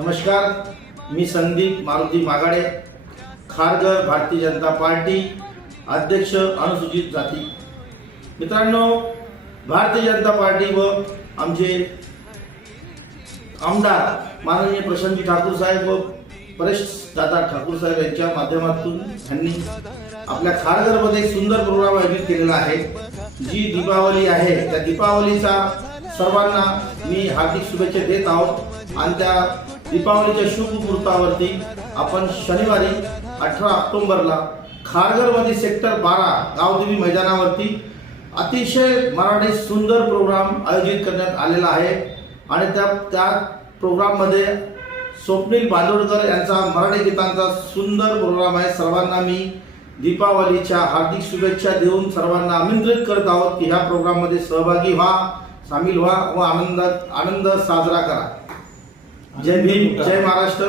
नमस्कार मी संदीप मारुती मागाडे खारघर भारतीय जनता पार्टी अध्यक्ष अनुसूचित जाती. मित्रांनो भारतीय जनता पार्टी व आमचे आमदार माननीय प्रशांतजी ठाकूर साहेब व परेश दादा ठाकूर साहेब यांच्या माध्यमातून त्यांनी आपल्या खारघरमध्ये एक सुंदर प्रोग्राम आयोजित केलेला आहे. जी दीपावली आहे त्या दीपावलीचा सर्वांना मी हार्दिक शुभेच्छा देत आहोत. आणि त्या दीपावलीच्या शुभ मुहूर्तावरती आपण शनिवारी अठरा ऑक्टोंबरला खारघरमध्ये सेक्टर बारा गावदेवी मैदानावरती अतिशय मराठी सुंदर प्रोग्राम आयोजित करण्यात आलेला आहे. आणि त्या त्या प्रोग्राममध्ये स्वप्नील बांदोडकर यांचा मराठी गीतांचा सुंदर प्रोग्राम आहे. सर्वांना मी दीपावलीच्या हार्दिक शुभेच्छा देऊन सर्वांना आमंत्रित करत आहोत की ह्या प्रोग्राममध्ये सहभागी व्हा. सामील व्हा व आनंद आनंद साजरा करा. जय भीम जय महाराष्ट्र.